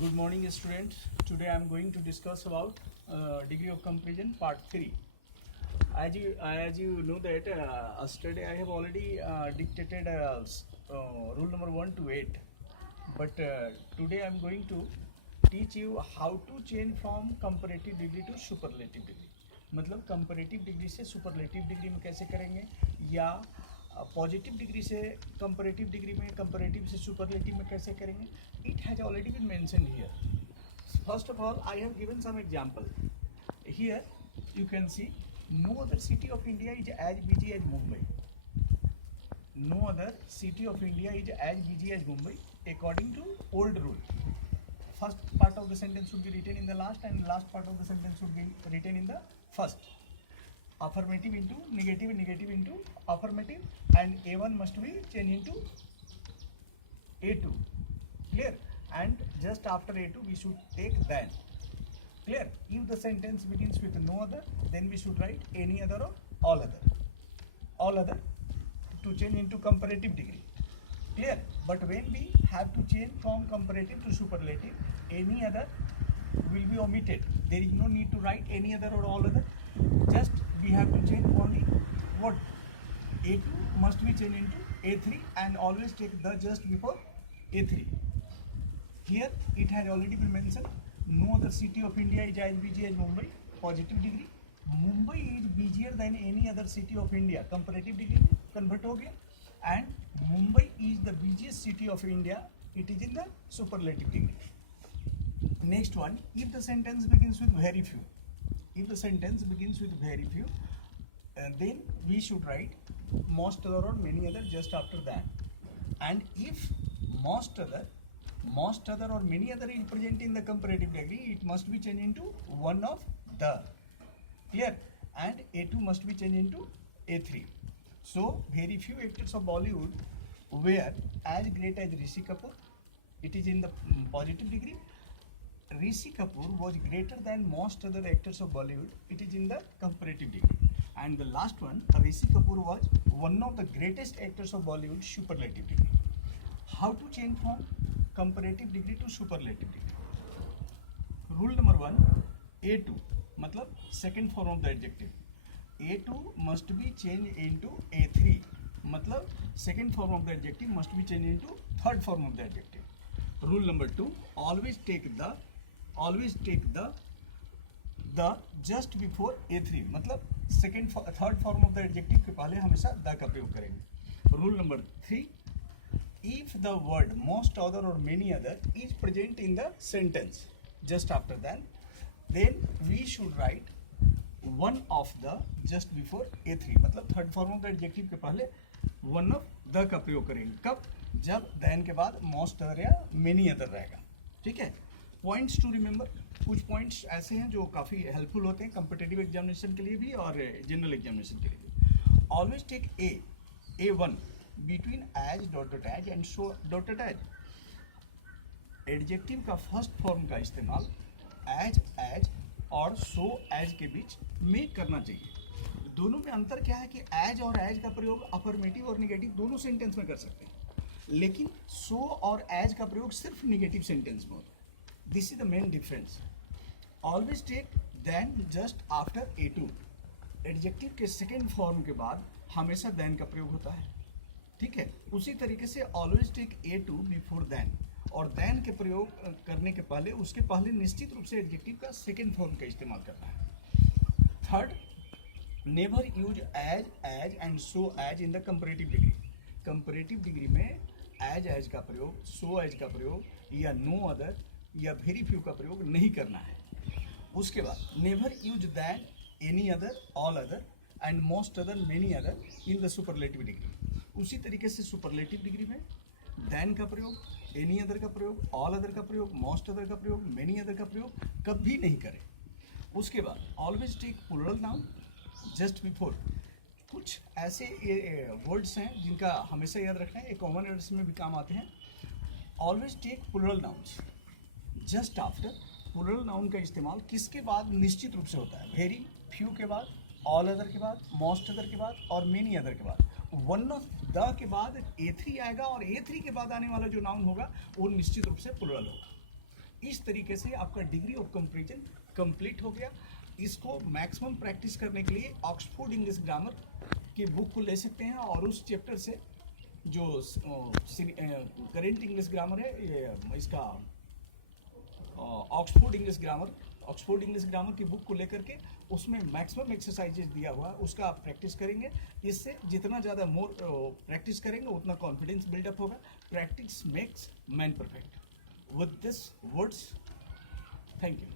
Good morning, students. Today I am going to discuss about degree of comparison part 3. As you know that yesterday I have already dictated rule number 1 to 8, but today I am going to teach you how to change from comparative degree to superlative degree. मतलब comparative degree से superlative degree में कैसे करेंगे, या positive degree से comparative degree में, comparative से superlative में कैसे करेंगे. It has already been mentioned here. First of all I have given some example here. You can see no other city of India is as busy as Mumbai. No other city of India is as busy as Mumbai according to old rule. First part of the sentence should be written in the last, and last part of the sentence should be written in the first. Affirmative into negative, negative into affirmative, and A1 must be changed into A2. Clear? And just after A2 we should take then. Clear? If the sentence begins with no other, then we should write any other or all other. All other to change into comparative degree. Clear? But when we have to change from comparative to superlative, any other will be omitted. There is no need to write any other or all other. Just we have to change only what A2 must be changed into A3, and always take the just before A3. Here it has already been mentioned. No other city of India is as busy as Mumbai. Positive degree. Mumbai is busier than any other city of India. Comparative degree convert हो गया. And Mumbai is the busiest city of India. It is in the superlative degree. Next one, if the sentence begins with very few. If the sentence begins with very few, then we should write most other or many other just after that. And if most other or many other is present in the comparative degree, it must be changed into one of the. Clear? And A2 must be changed into A3. So very few actors of Bollywood were as great as Rishi Kapoor. It is in the positive degree. Rishi Kapoor was greater than most other actors of Bollywood. It is in the comparative degree. And the last one, Rishi Kapoor was one of the greatest actors of Bollywood, superlative degree. How to change from comparative degree to superlative degree? Rule number 1, A2 मतलब second form of the adjective. A2 must be changed into A3 मतलब second form of the adjective must be changed into third form of the adjective. Rule number 2, always take the just before A3 मतलब third form of the adjective के पहले हमेशा the का प्रयोग करेंगे. Rule number 3, if the word most other or many other is present in the sentence just after that, then we should write one of the just before A3 मतलब third form of the adjective के पहले one of the का प्रयोग करेंगे. कब? जब then के बाद most other या many other रहेगा. ठीक है? Points to remember. कुछ पॉइंट्स ऐसे हैं जो काफ़ी हेल्पफुल होते हैं कम्पिटिटिव एग्जामिनेशन के लिए भी और जनरल एग्जामिनेशन के लिए भी. Always take A1 between as dot dot as and so dot dot as. Adjective का फर्स्ट फॉर्म का इस्तेमाल एज और सो एज के बीच में करना चाहिए. दोनों में अंतर क्या है कि एज और एज का प्रयोग अफर्मेटिव और निगेटिव दोनों सेंटेंस में कर सकते हैं, लेकिन सो और एज का प्रयोग सिर्फ निगेटिव सेंटेंस में होता है. This is the main difference. Always take than just after A2. Adjective के सेकेंड फॉर्म के बाद हमेशा देन का प्रयोग होता है. ठीक है? उसी तरीके से always take A2 before than, और देन के प्रयोग करने के पहले उसके पहले निश्चित रूप से एडजेक्टिव का सेकेंड फॉर्म का इस्तेमाल करना है. Third, never use as and so as in the comparative degree. Comparative degree में एज का प्रयोग, सो एज का प्रयोग या नो अदर या वेरी फ्यू का प्रयोग नहीं करना है. उसके बाद never use than, any other, all other and most other, many other in the superlative degree. उसी तरीके से सुपरलेटिव डिग्री में देन का प्रयोग, एनी अदर का प्रयोग, ऑल अदर का प्रयोग, मोस्ट अदर का प्रयोग, मेनी अदर का प्रयोग कभी नहीं करें. उसके बाद always take plural noun just before. कुछ ऐसे वर्ड्स हैं जिनका हमेशा याद रखना है, कॉमन वर्ड्स में भी काम आते हैं. Always take plural nouns just after. Plural noun का इस्तेमाल किसके बाद निश्चित रूप से होता है? वेरी फ्यू के बाद, ऑल अदर के बाद, मोस्ट अदर के बाद और मेनी अदर के बाद. वन ऑफ द के बाद A3 आएगा और A3 के बाद आने वाला जो नाउन होगा वो निश्चित रूप से प्लूरल होगा. इस तरीके से आपका डिग्री ऑफ कंपैरिजन कंप्लीट हो गया। इसको मैक्सिमम प्रैक्टिस करने के लिए ऑक्सफोर्ड इंग्लिश ग्रामर की बुक को ले सकते हैं और उस चैप्टर से जो करेंट इंग्लिश ग्रामर है ये इसका ऑक्सफोर्ड इंग्लिश ग्रामर की बुक को लेकर के उसमें मैक्सिमम एक्सरसाइजेज दिया हुआ है, उसका आप प्रैक्टिस करेंगे। इससे जितना ज़्यादा मोर प्रैक्टिस करेंगे उतना कॉन्फिडेंस बिल्डअप होगा। Practice makes man perfect. With this words, thank you.